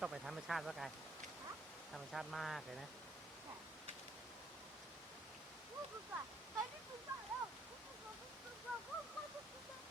ต้องไปธรรมชาติวะกาย ฮะ ธรรมชาติมากเลยนะ ใช่วู้ปุ๊บก่อนไปนี่ปุ๊บก่อนแล้วปุ๊บปุ๊บปุ๊บปุ๊บปุ๊บปุ๊บปุ๊บปุ๊บปุ๊บ